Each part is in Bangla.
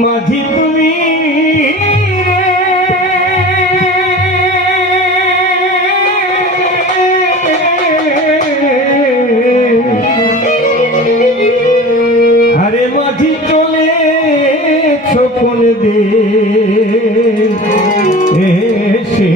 মাঝি তুমি আরে মাঝি চলে কোন দে এসে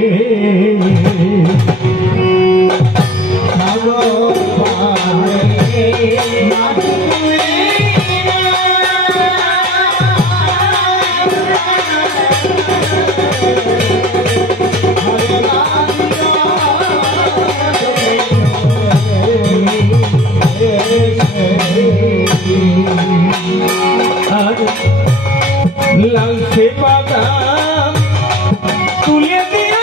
लाल से बादाम तुले दिया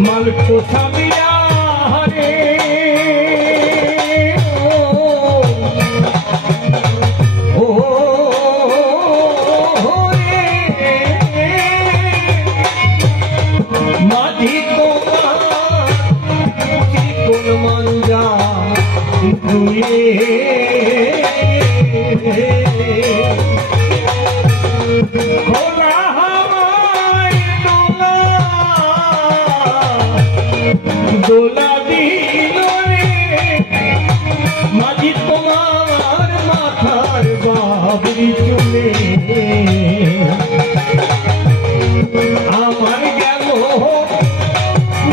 माल को समिया हरे ओ माधी को कौन मान जा खोला দোলা দিল রে মাঝি তোমার মাথার বাবরি চলে আমার গেল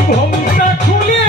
ঘোমটা খুলে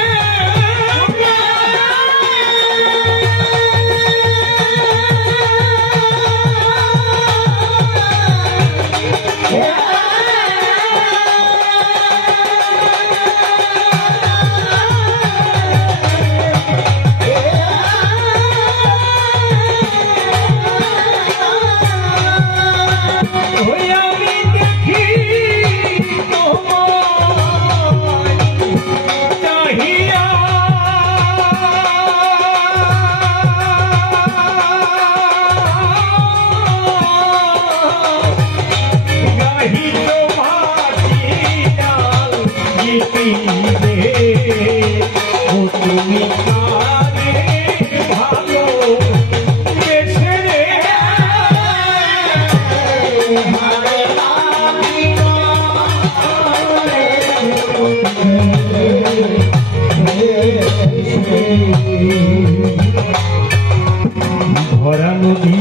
ভরা নদী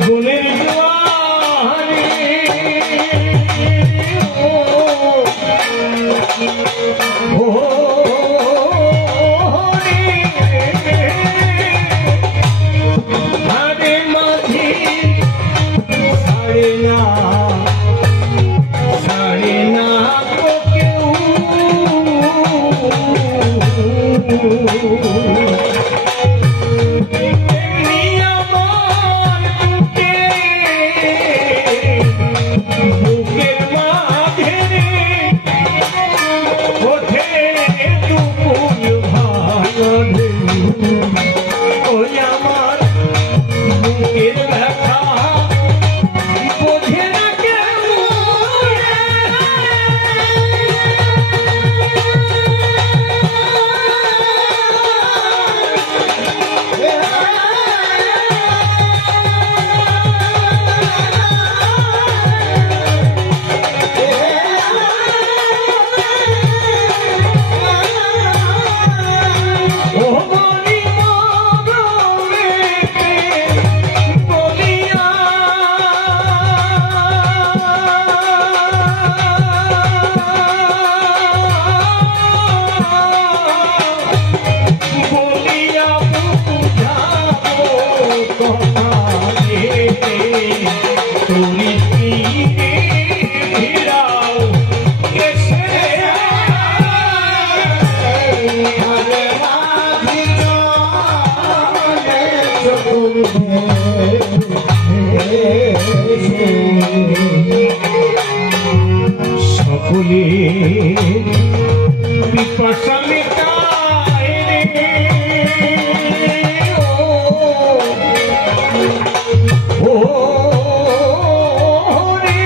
গোলের জোয়ারে ও আরে মাঝি সাড়ে না তো কেউ ফুলে পিপাসা মেটায় রে ও রে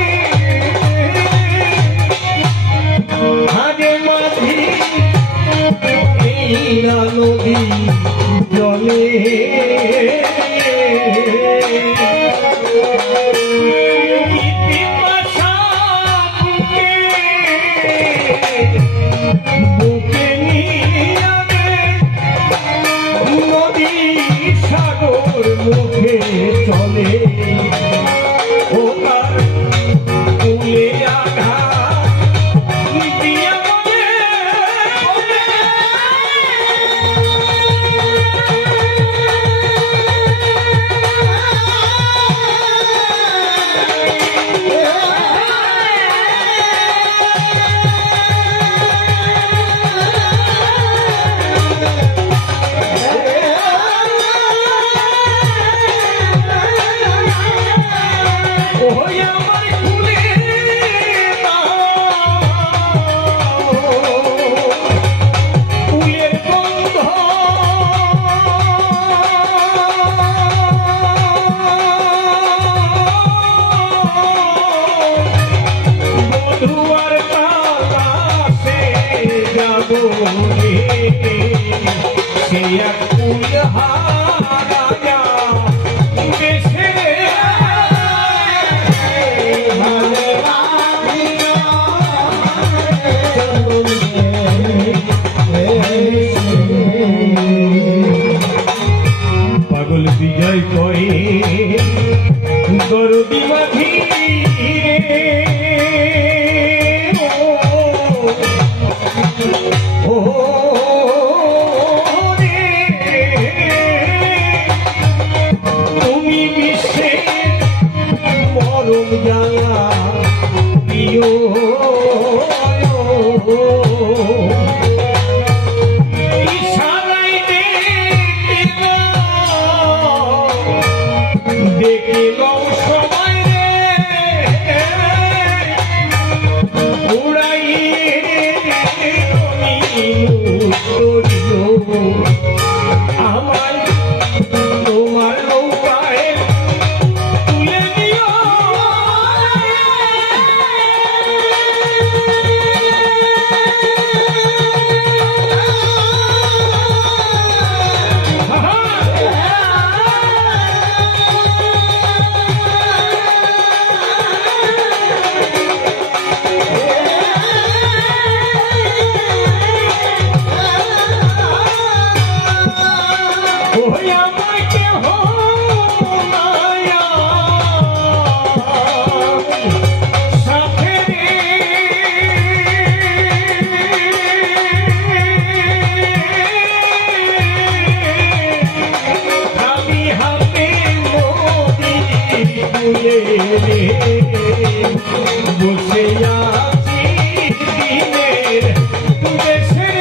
হারে মাঝি এই নদী জলে মুখে চলে ও তার কুলে আঘাত দিয়া বলে সে এক ফুল হারায়া বেশে পাগল বিজয় করে দরদি মাঝি ও তুমি বিশ্বে মরম জ্বালা প্রিয় ইশারায় ডেকে লও সবাই রে উড়াইয়ে আমার তোমার নৌকায় তুলে দিও বসে আছি দিনের দেশে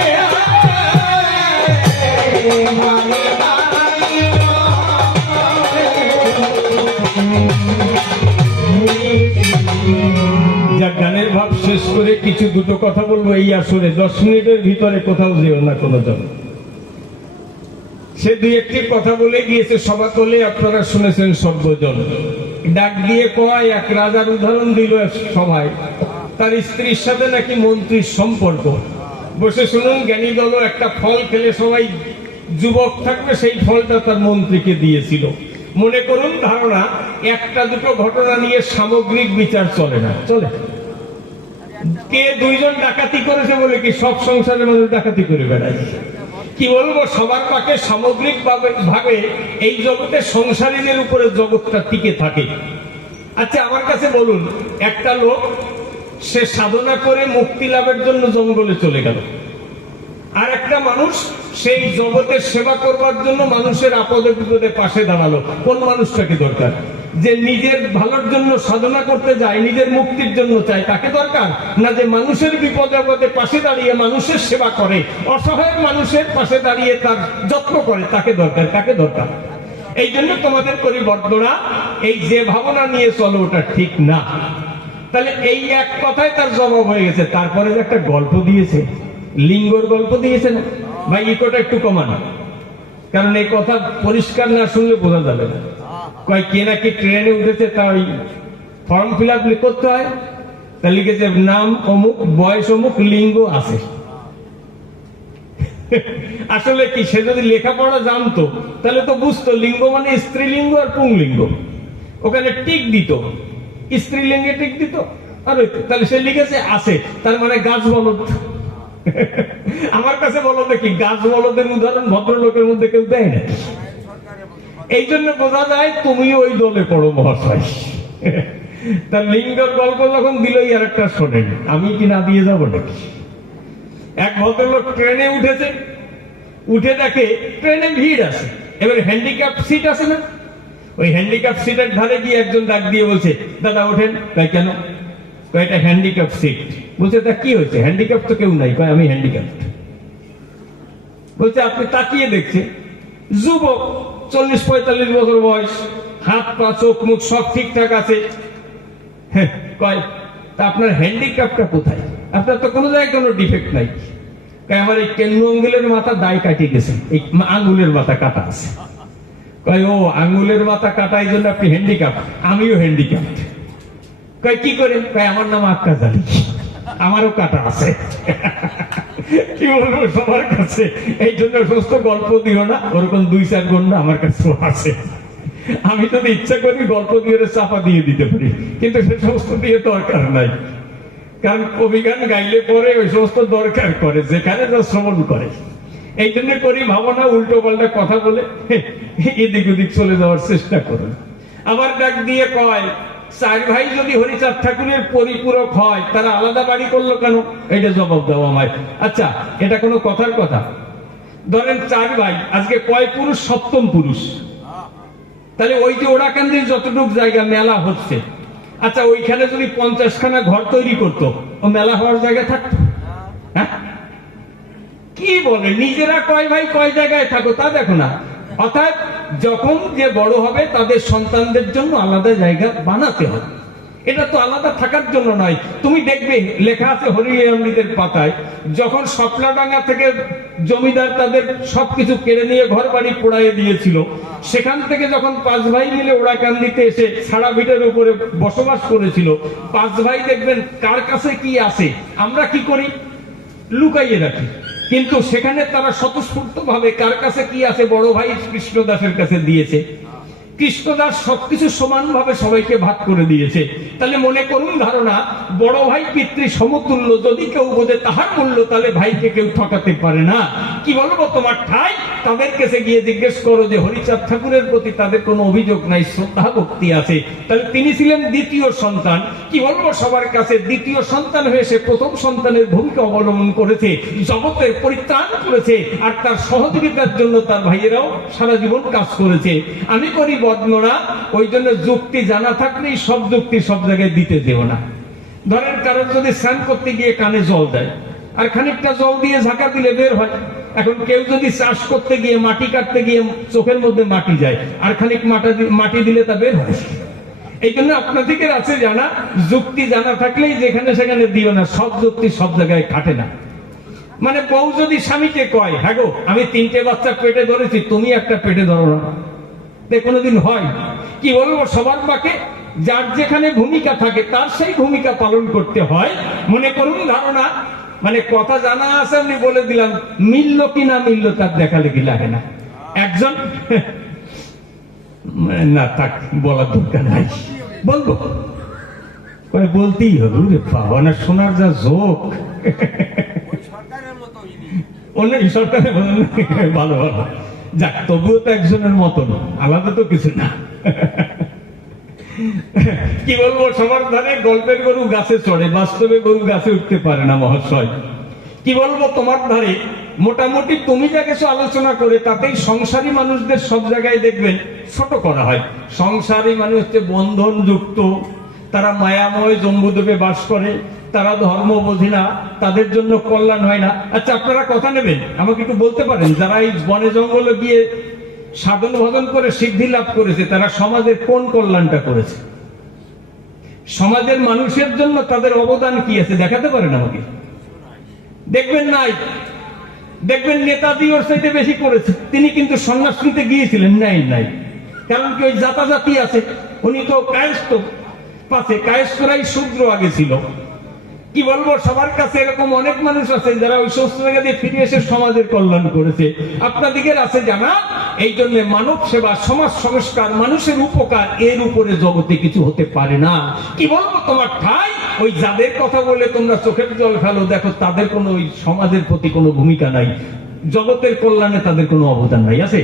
যা গানের ভাব শেষ করে কিছু দুটো কথা বলবো এই আসরে 10 মিনিটের ভিতরে কোথাও যেও না কোনো জন সে দুই একটি কথা বলে গিয়েছে সভাতলে আপনারা শুনেছেন সর্বজন ডাক দিয়ে কয় এক রাজার উদাহরণ দিল সভায় তার স্ত্রীর সাথে নাকি মন্ত্রীর সম্পর্ক বসে শুনুন জ্ঞানী দল একটা ফল খেলে সবাই যুবক থাকবে সেই ফলটা তার মন্ত্রীকে দিয়েছিল মনে করুন ধারণা একটা দুটো ঘটনা নিয়ে সামগ্রিক বিচার চলে না চলে কে দুইজন ডাকাতি করেছে বলে কি সব সংসারের মানুষ ডাকাতি করে বেড়ায় কি বলবো সবার পাকে সামগ্রিক ভাবে এই জগতে সংসারীদের উপরে জগৎটা টিকে থাকে আচ্ছা আমার কাছে বলুন একটা লোক সে সাধনা করে মুক্তি লাভের জন্য জঙ্গলে চলে গেল আর একটা মানুষ সেই জগতের সেবা করবার জন্য মানুষের আপদে বিপদে পাশে দাঁড়ালো কোন মানুষটাকে দরকার যে নিজের ভালোর জন্য সাধনা করতে যায় নিজের মুক্তির জন্য চায় তাকে দরকার না যে মানুষের বিপদে আপদে পাশে দাঁড়িয়ে মানুষের সেবা করে অসহায় মানুষের পাশে দাঁড়িয়ে তার যত্ন করে তাকে দরকার কাকে দরকার এই জন্য তোমাদের করি বর্তনা এই যে ভাবনা নিয়ে চলো ওটা ঠিক না তাহলে এই এক কথায় তার জবাব হয়ে গেছে। তারপরে যে একটা গল্প দিয়েছে, লিঙ্গর গল্প দিয়েছে না ভাই, ইকোটা একটু কমানো, কারণ এই কথা পরিষ্কার না শুনলে বোঝা যাবে না। কয় কে নাকি ট্রেনে উঠেছে, তা ওই ফর্ম ফিল আপ করতে হয়, তা লিখেছে নাম অমুক, বয়স অমুক, লিঙ্গ আছে। আসলে কি, সে যদি লেখাপড়া জানতো তাহলে তো বুঝতো লিঙ্গ মানে স্ত্রীলিঙ্গ আর পুংলিঙ্গ, ওখানে টিক দিত, স্ত্রীলিঙ্গে টিক দিত, আর তাহলে সে লিখেছে আছে, তার মানে গাছ বলদ। আমার কাছে বলো দেখি, গাছ বলদের উদাহরণ ভদ্রলোকের মধ্যে কেউ দেয় না। এই জন্য বোঝা যায় তুমি ওই দলে পড়ো মহাশয়। তার লিঙ্গের গল্প যখন দিলই আর একটা শোনেন, আমি কি না দিয়ে যাবো নাকি? এক ভদ্রলোক ট্রেনে উঠেছে, উঠে দেখে ট্রেনে ভিড় আছে, এবার হ্যান্ডিক্যাপ সিট আছে না, ওই হ্যান্ডিক্যাপ সিটের ধারে গিয়ে একজন ডাক দিয়ে বলছে, দাদা ওঠেন। তাই কেন? এটা হ্যান্ডিক্যাপ সিট। বলছে তা কি হয়েছে, হ্যান্ডিক্যাপ তো কেউ নাই। আমি হ্যান্ডিক্যাপ। বলছে আপনি তাকিয়ে দেখছে, যুবক, 40-45 বছর বয়স, হাত পা চোখ মুখ সব ঠিকঠাক আছে। কয় তা আপনার হ্যান্ডিক্যাপটা কোথায়? আপনার তো কোনো জায়গায় কোনো ডিফেক্ট নাই। আমার এই কেন্দ্র আঙ্গুলের মাথা দায় কাটিয়ে গেছে, এই আঙ্গুলের মাথা কাটা আছে। কয় ও আঙ্গুলের মাথা কাটা, এই জন্য আপনি হ্যান্ডিক্যাপ? আমিও হ্যান্ডিক্যাপ। কয় কি করে? কয় আমার নাম আক্কাস আলী, আমারও কাটা আছে। কি বলবো সবার কাছে, এই জন্য সমস্ত গল্প দিও না, ওরকম 2-4 গন্ডা আমার কাছে আছে। আমি যদি ইচ্ছা করি গল্প দিয়ে চাপা দিয়ে দিতে পারি, কিন্তু সে সমস্ত দিয়ে দরকার নাই, কারণ কবিগান গাইলে পরে ওই সমস্ত দরকার করে যেখানে যা শ্রবণ করে। এই জন্য করি ভাবনা উল্টো পাল্টা কথা বলে এদিক ওদিক চলে যাওয়ার চেষ্টা করুন। আবার ডাক দিয়ে কয়, 4 ভাই যদি হরিচাঁদ ঠাকুরের পরিপূরক হয়, তারা আলাদা বাড়ি করলো কেন? এটা জবাব দাও আমায়। আচ্ছা, এটা কোনো কথার কথা? ধরেন 4 ভাই, আজকে কয় পুরুষ? 7ম পুরুষ। তাহলে ওই যে ওরাকান্দির যতটুকু জায়গা মেলা হচ্ছে, আচ্ছা ওইখানে যদি 50খানা ঘর তৈরি করতো, ও মেলা হওয়ার জায়গা থাকতো? হ্যাঁ, কি বলে, নিজেরা কয় ভাই কয় জায়গায় থাকো তা দেখো না। অর্থাৎ যখন যে বড় হবে তাদের সন্তানদের জন্য আলাদা জায়গা বানাতে হবে, এটা তো আলাদা থাকার জন্য নয়। তুমি দেখবে লেখা আছে হরিয়ামৃতের পাতায়, যখন সপলাডাঙ্গা থেকে জমিদার তাদের সবকিছু কেড়ে নিয়ে ঘর বাড়ি পোড়াইয়ে দিয়েছিল, সেখান থেকে যখন 5 ভাই মিলে ওরাকান্দিতে এসে ছাড়া ভিটের উপরে বসবাস করেছিল, 5 ভাই দেখবেন কার কাছে কি আছে আমরা কি করি, লুকাইয়ে রাখি। কিন্তু সেখানে তারা স্বতঃস্ফূর্ত ভাবে কার কাছে কি আছে, বড় ভাই কৃষ্ণদাসের কাছে দিয়েছে। কৃষ্ণদাস সবকিছু সমানভাবে সবাইকে ভাগ করে দিয়েছে। তাহলে মনে করুন ধারণা, বড় ভাই পিতৃ সমতুল্য, যদি কেউ বোঝে তাহার মূল্য, তাহলে ভাইকে কেউ ঠকাতে পারে না। কি বলবো তোমার ঠাই, তাদের কাছে গিয়ে জিজ্ঞেস করো যে হরিচাঁদ ঠাকুরের প্রতি তাদের কোনো অভিযোগ নাই, শ্রদ্ধা ভক্তি আছে। তাহলে তিনি ছিলেন দ্বিতীয় সন্তান। কি বলবো সবার কাছে, দ্বিতীয় সন্তান হয়ে সে প্রথম সন্তানের ভূমিকা অবলম্বন করেছে, জগতের পরিত্রাণ করেছে, আর তার সহযোগিতার জন্য তার ভাইয়েরাও সারা জীবন কাজ করেছে। আমি করি বদনরা, ওই জন্য যুক্তি জানা থাকলেই সব যুক্তি সব জায়গায় দিতে দেও না। ধরেন কারণ যদি স্নান করতে গিয়ে কানে জল দেয়, আর খানিকটা জল দিয়ে ঝাঁকা দিলে বের হয়। এখন কেউ যদি চাষ করতে গিয়ে মাটি কাটতে গিয়ে চোখের মধ্যে মাটি যায়, আর খানিক মাটি দিলে তা বের হয়। এই জন্য আপনাদের আছে জানা, যুক্তি জানা থাকলেই যেখানে সেখানে দিও না, সব যুক্তি সব জায়গায় খাটে না। মানে বউ যদি স্বামীকে কয়, হ্যাঁ গো আমি 3টে বাচ্চা পেটে ধরেছি, তুমি একটা পেটে ধরো না, কোনোদিন হয়? কি বলবো সবার বাকে যার যেখানে ভূমিকা থাকে তার সেই ভূমিকা পালন করতে হয়। মনে করুন ধারণা, মানে কথা জানা আছে, আমি বলে দিলাম, মিলল কি না মিলল তার দেখালেখি লাগে না। একজন না থাক, বলার দরকার নাই, বলবো বলতেই হবে রে বাবা, না শোনার যা ঝোঁক। অন্য সরকারের ভালো ভালো যাক, তবুও তো একজনের মতন, আলাদা তো কিছু না। কি বলবো, সবার ধারে গল্পের গরু গাছে চড়ে, বাস্তবে গরু গাছে উঠতে পারে না মহাশয়। কি বলবো তোমার ধারে মোটামুটি তুমি যা কিছু আলোচনা করে, তাতেই সংসারী মানুষদের সব জায়গায় দেখবেন ছোট করা হয়। সংসারী মানুষ হচ্ছে বন্ধন যুক্ত, তারা মায়াময় জম্বুদ্বীপে বাস করে, তারা ধর্ম বোঝে না, তাদের জন্য কল্যাণ হয় না। আচ্ছা আপনারা কথা নেবেন, আমাকে একটু বলতে পারেন, যারা এই বনে জঙ্গলে গিয়ে সাধন ভজন করে সিদ্ধি লাভ করেছে, তারা সমাজের কোন কল্যাণটা করেছে? সমাজের মানুষের জন্য তাদের অবদান কি আছে দেখাতে পারেন আমাকে? দেখবেন নাই, দেখবেন নেতাজি ওর চাইতে বেশি করেছে। তিনি কিন্তু সন্ন্যাস নিতে গিয়েছিলেন, নাই, কারণ কি ওই জাতি আছে, উনি তো কায়স্থ পাশে, কায়স্থরাই শূদ্র আগে ছিল। কি বলবো, সবার কাছে এরকম অনেক মানুষ আছে যারা ওই সমস্ত জায়গা দিয়ে ফিরে এসে সমাজের কল্যাণ করেছে। আপনাদিকের আছে জানা। এই জন্য মানব সেবা, সমাজ সংস্কার, মানুষের উপকার, এর উপরে জগতে কিছু হতে পারে না। কি বলবো তোমার ঠাই, ওই যাদের কথা বলে তোমরা চোখের জল ফেলো, দেখো তাদের কোনো ওই সমাজের প্রতি কোনো ভূমিকা নাই, জগতের কল্যাণে তাদের কোনো অবদান নাই। আছে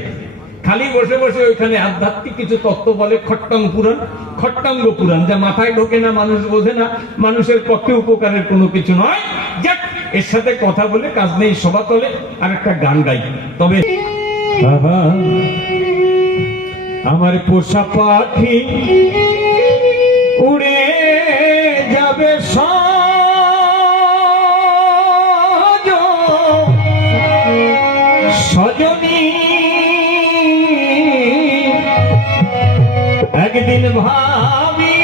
খালি বসে বসে ওইখানে আধ্যাত্মিক কিছু তত্ত্ব বলে, খট্টাঙ্গ পুরাণ, যা মাথায় ঢোকে না, মানুষ বোঝে না, মানুষের পক্ষে উপকারের কোনো কিছু নয়। যাক, এর সাথে কথা বলে কাজ নেই, সভা তলে আর একটা গান গাই। তবে আমার পোষা পাখি উড়ে যাবে সজনী, একদিন ভাবি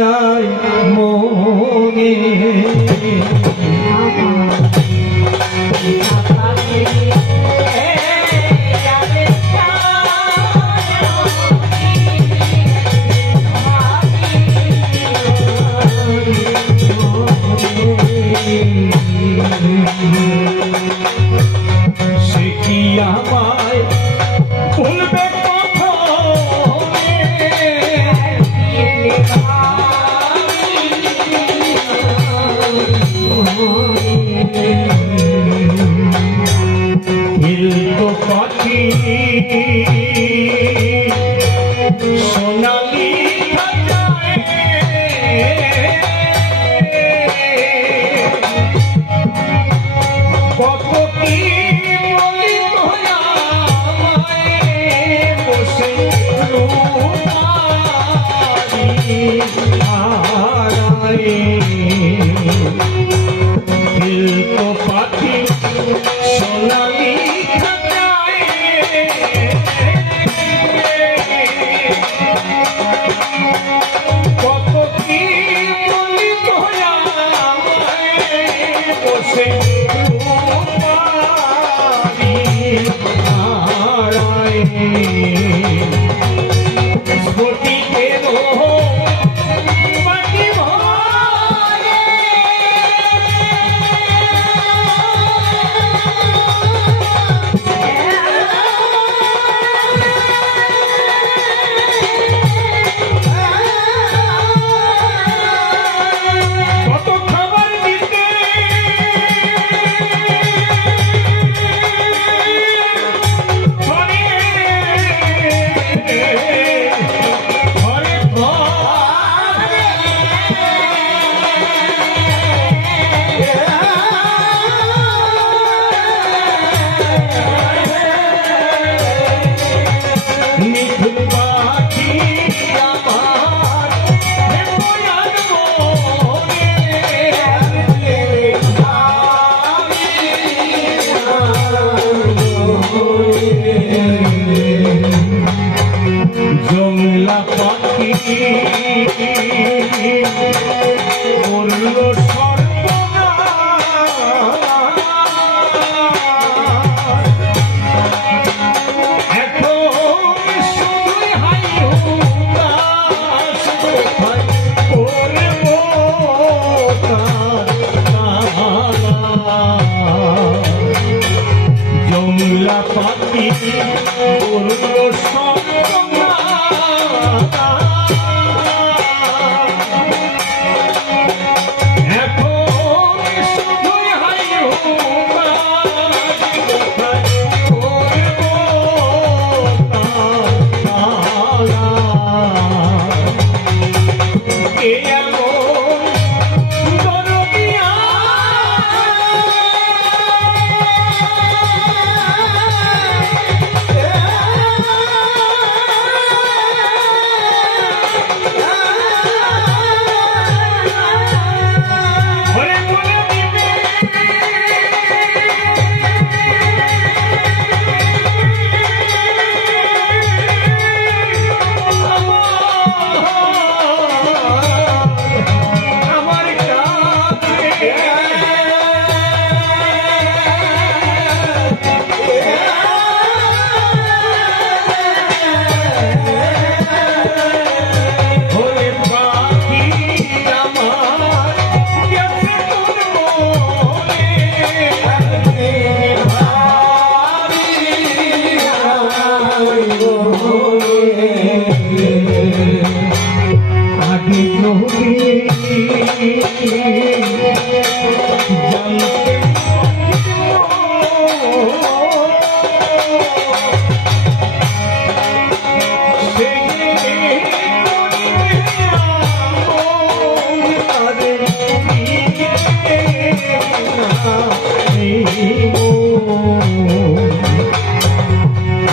নাই মনে, সে কি আমায় ভুলবে পাখি সোনালি কত কি বলি বসে পাখি সোনালি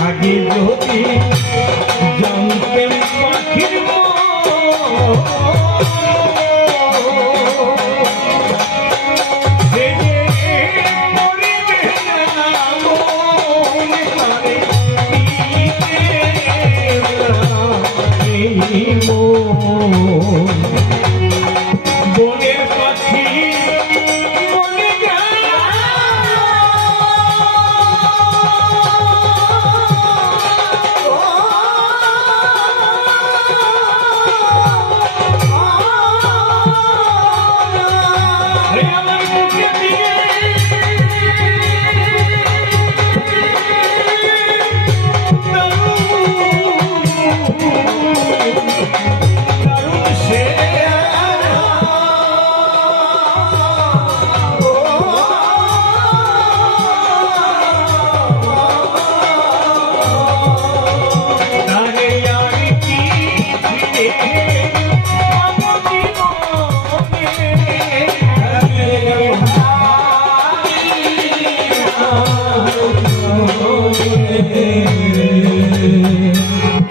আগে যদি জানতেন পাখির বনের পাখি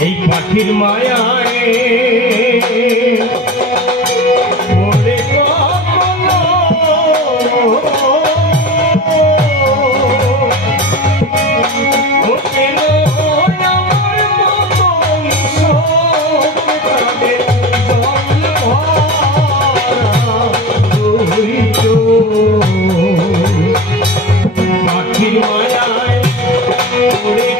এই পাখির মায়ায় বলে কখনো ও কেন আমার মতন সকালে জল ভরা রইত পাখির মায়ায় বলে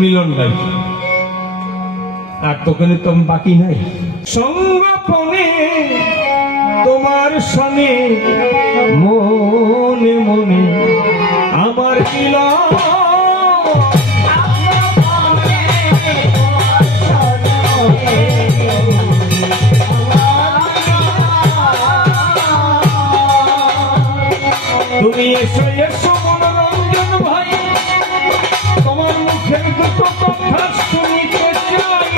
মিলন গাই আর তোকে তো বাকি নাই সঙ্গপনে তোমার সনে মনে মনে আমার মিলন তুমি এসো এসো মনোরঞ্জন ভাই তোমার মুখের দুটো কথা শুনিতে চাই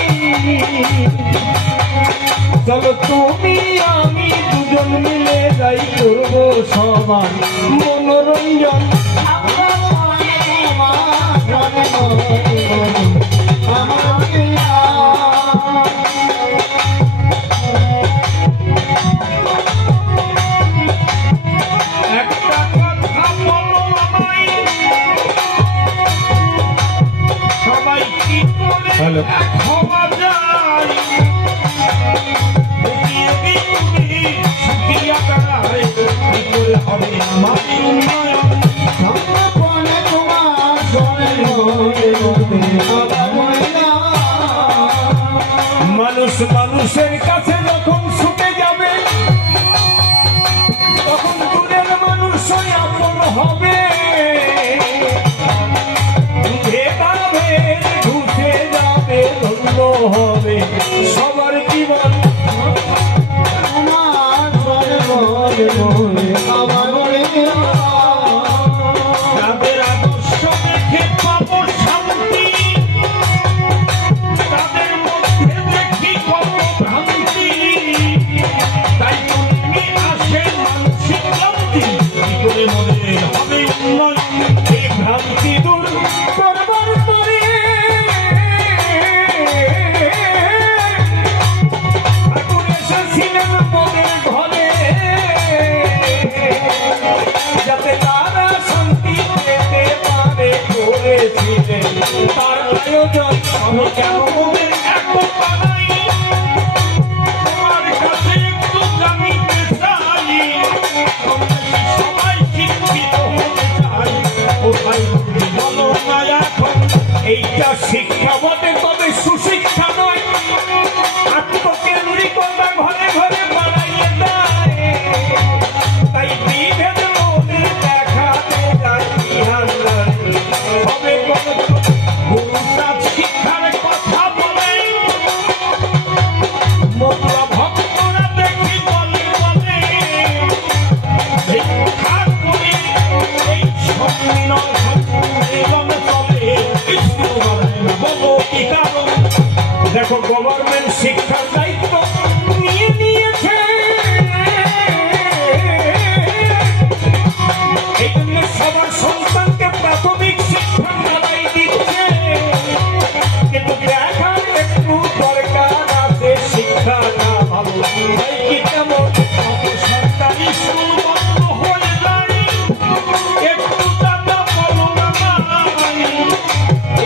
চলো তুমি আমি দুজন মিলে যাই করবো সবার মনোরঞ্জন হ্যালো মানুষ মানুষের কাছে যখন ছুটে যাবে মনে আমার মনে তাদের আদর্শ দেখে পাবো শান্তি, তাদের মধ্যে দেখি কত ভ্রান্তি, তাই তুমি আসে মানসিক ক্লান্তি, কি করে মনে হবে উন্নয়ন, এই ভ্রান্তি দূর করবার তরে ঠাকুর এসেছিলেন মনের ঘরে, যাতে তারা শান্তি পেতে পারে করেছিলেন তার আয়োজন। আমি কেন মনের এত পালাই, তোমার কাছে একটু জানিতে চাই, সবাই শিক্ষিত হতে চাই, কোথায় বলো না এখন এইটা শিক্ষা বটে, তবে সুশিক্ষা নয়, আত্মকেন্দ্রিকতা ঘরে ঘরে বাড়াইয়ে দেয়, তাই বিভেদ মনে দেখাতে যায় ইহার হবে কোনো গুরুসাজ শিক্ষার কথা বলে, মতুয়া ভক্তরা দেখি বলে বলে ভিক্ষা করে এই সম্মিলন চলে, কৃষ্ণ বলেন বলো কি কারণ। দেখো গভর্নমেন্ট শিক্ষার দায়িত্ব নিয়ে নিয়েছে, এই জন্য সবার সন্তানকে প্রাথমিক শিক্ষা তারাই দিচ্ছে, কিন্তু দেখার একটু দরকার আছে শিক্ষাটা ভালো, তাই কি তেমন সরকারি স্কুল বন্ধ হয়ে যায়, একটু দাদা বলো না ভাই,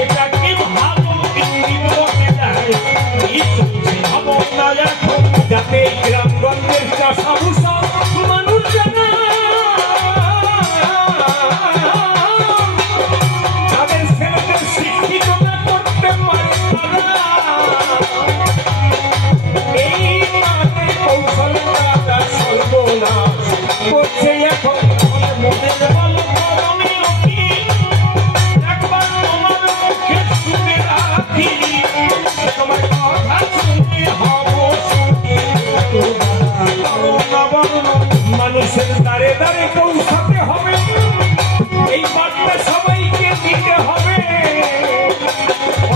এটা কি ভালো ইঙ্গিত বটে যায়, কি চলছে ভাবো না এখন, যাতে গ্রামগঞ্জের চাষাভূষা মানুষ জানা তাদের ছেলেদের শিক্ষিত না করতে পারে তারা, এই মানে কৌশলটা সর্বনাশ করছে এখন মনের বলো করণীয় কি, একবার তোমার মুখে শুনে রাখি, তোমার কথা শুনে হব শুনি, মানুষের দ্বারে দ্বারে পৌঁছাতে হবে, এই বার্তা সবাইকে দিতে হবে,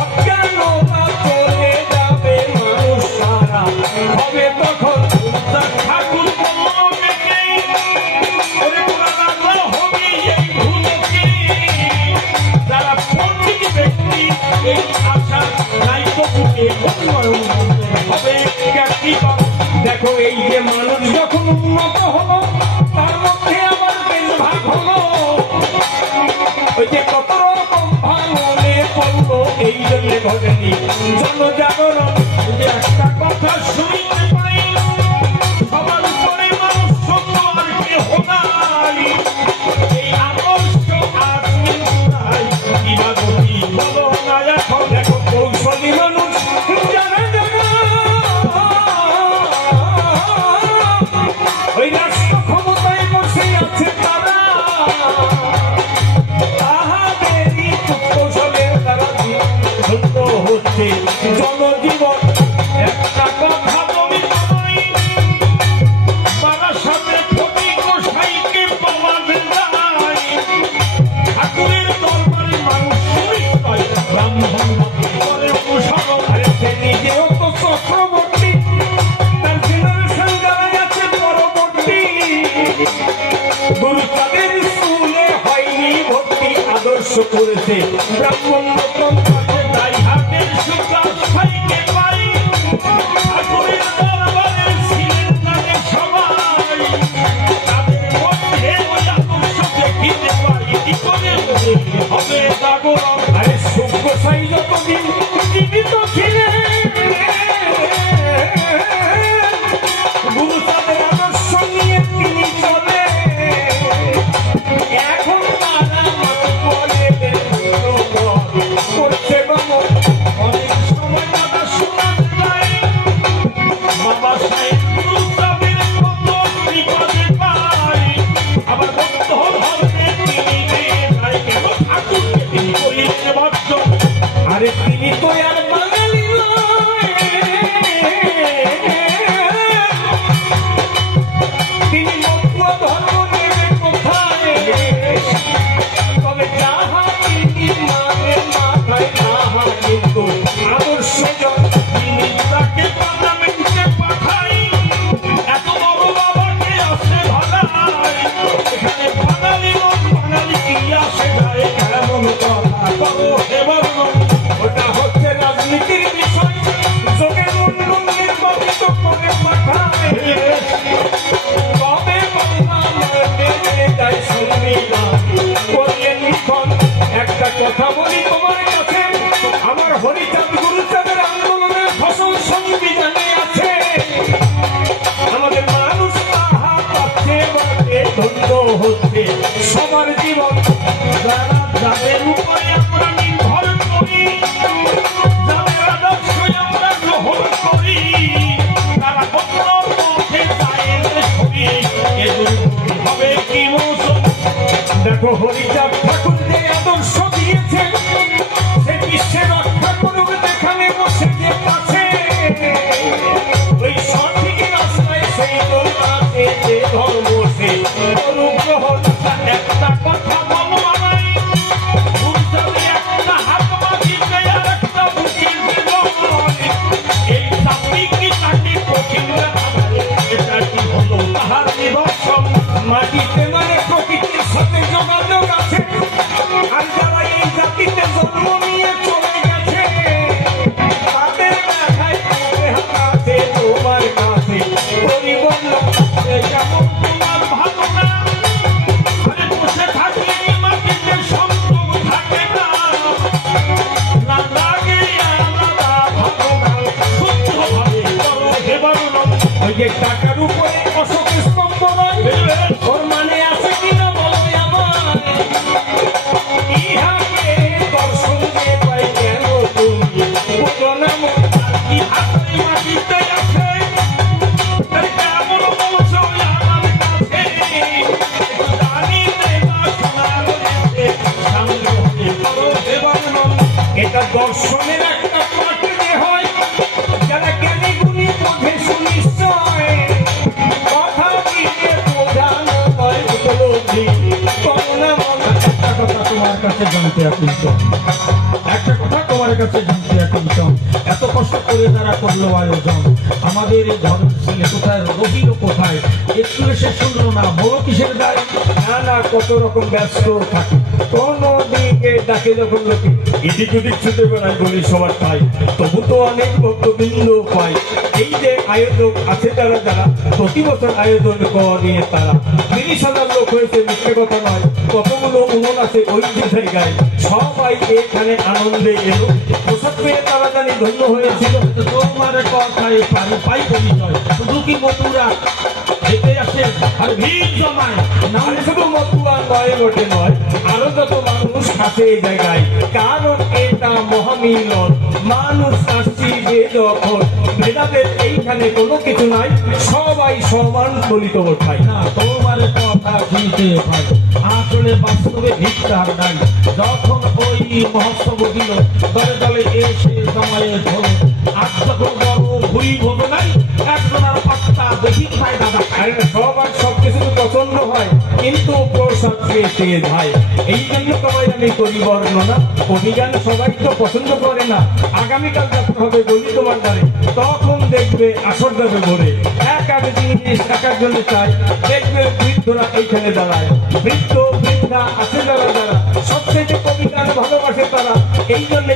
অজ্ঞানতা চলে যাবে মানুষ সারা হবে তখন ঠাকুর বলল ডেকে, ওরে পুরানা হবে এই ভুলকে, যারা পণ্ডিত ব্যক্তি এই আশা নাই তো বুকে উন্নয়ন হবে কি পাবে। দেখো এই যে মানুষ যখন উন্নত হলো তার মধ্যে আবার বেশভাগ হলো, ওই যে কত রকম ভাঙনে পড়লো, এই জন্য ঘটেনি জনজাগরণ, যে একটা কথা শুনতে পাই সবার উপরে মানুষ সত্য আর কেহ নাই, এই আদর্শ আজ কিন্তু নাই, কিবা গতি বলো না এখন। দেখো কৌশলী মানুষ জানে ওই রাষ্ট্র ক্ষমতায় বসে আছে তারা, তাহাদেরই কৌশলের দ্বারা ধন্য হচ্ছে জনজীবন। একটা কথা বলি তোমায়, বারাসাতে ফকির গোসাইকে পাওয়া যায়, ঠাকুরের দরবারে মানুষ শরীর নয়, ব্রাহ্মণ করে অনুসরণ, আরে সে নিজেও তো চক্রবর্তী, তার জেনারেশন যারা আছে পরবর্তী, গুরুচাঁদের স্কুলে হয়নি ভর্তি, আদর্শ করেছে ব্রাহ্মণ রতন কাছে তাই হাতের সুকাশ ভাইকে পাই, ঠাকুরের দরবারে ছিলেন তাকে সবাই, তাদের মধ্যে ওই আদর্শ দেখিতে পাই, কি করে হবে জাগরণ। আরে সুখ গোসাই যতদিন জীবিত ছিলেন গুরুচাঁদের আদর্শ নিয়ে তিনি চলে, এখন তারা বলে করছে বারে বারে ধন্য হচ্ছে সবার জীবন। যারা যাদের উপরে আমরা নির্ভর করি, যাদের আদর্শ আমরা গ্রহণ করি, তারা কখনো পথে যায় না ছবি। এ দুর্গতি হবে কি মৌসুম? দেখো হরিচাঁদ ঠাকুর যে আদর্শ দিয়েছে, সে বিশ্বের রক্ষা করুক যেখানে বসে যে কাছে। ওই সঠিক রাস্তায় সেই দল আছে যে ধর্ম সে অনুগ্রহণ। একটা কথা বলো আমায়, উল্টালে একটা হাত বাঁধিতে আর একটা বুঝিয়ে নয়। এই চাকরি কি তাকে কঠিন দেখা যায়? এটা কি হলো তাহার নিদর্শন? মাটিতে মানে প্রকৃতির সাথে যোগাযোগ আছে। আর যারা এই জাতিতে জন্ম নিয়ে চলে গেছে, তাদের ব্যথায় পড়ে হাতে তোমার কাছে পরিবর্তন যেমন তোমার ভাবনা। আরে বসে থাকলে মাটিতে সংযোগ থাকে না, না লাগে আলাদা ভাবনা। শুদ্ধভাবে করো হে বর্ণন। ওই যে টাকার উপরে অশোক স্তম্ভ নয়, ওর মানে আছে কিনা বলো আমায়। ইহাকে দর্শন যে পাই কেন তুমি বুঝো না মন? কি হাতে মাটিতে আছে, তাই কেমন বলছো আমার কাছে? একটু জানিতে না শোনা রয়েছে, সামনে হয়ে করো হে বর্ণন। এটা দর্শনের একটা পাঠ যে হয়, যারা জ্ঞানী গুণী বোঝে সুনিশ্চয়। কথা দিয়ে বোঝানো হয় উপলব্ধি করো না মন। একটা কথা তোমার কাছে জানতে আকুলতম, একটা কথা তোমার কাছে জানতে আকুলতম। এত কষ্ট করে তারা করলো আয়োজন, আমাদের এই ধর্ম ছেলে কোথায় রহিল কোথায়? একটু এসে শুনলো না, বড় কিসের দায়? না না, কত রকম ব্যস্ত থাকে, কোন দিকে ডাকে যখন লোকে এদিক ওদিক ছুটে বেড়ায় বলি সবার তাই। তবু তো অনেক ভক্তবৃন্দ পাই। এই যে আয়োজক আছে যারা যারা প্রতি বছর আয়োজন করে, তারা 30,000 লোক হয়েছে, মিথ্যে কথা নয়। কতগুলো উনুন আছে ওই যে জায়গায়, সবাই এখানে আনন্দে এলো। প্রসাদ পেয়ে তারা জানি ধন্য হয়েছিল। তোমার কথায় পারি পাই পরিচয়, শুধু কি মতুরা যেতে আসে আর ভিড় জমায় না? আর শুধু মতুয়া নয়, মোটে নয়, আরো যত মানুষ আছে এই জায়গায়। কারণ এটা মহামিলন, মানুষ আসছি যে যখন, ভেদাভেদ এইখানে কোনো কিছু নাই, সবাই সমান চলিত ওঠায়। না তোমার কথা শুনতে পাই, আসলে বাস্তবে ভিক্ষার নাই। যখন ওই মহোৎসব দিল, দলে দলে এসে জমায়ে ধরো। আজ যখন বড় ভুই ভোগ নাই, একজনের পাত্তা বেশি খায় দাদা। আর সবার সবকিছু তো পছন্দ হয়, কিন্তু প্রসাদ পেতে যায়। এই জন্য সবাই আমি করি বর্ণনা। অভিযান সবাই তো পছন্দ করে না। আগামীকাল যাত্রা হবে বলি তোমার দ্বারে, তখন দেখবে আসর যাবে ভরে। এক এক জিনিস এক একজনে চাই, দেখবে বৃদ্ধরা এইখানে দাঁড়ায়। বৃদ্ধ বৃদ্ধা আছে যারা যারা সবচেয়ে কবি গান ভালোবাসে তারা, এই জন্য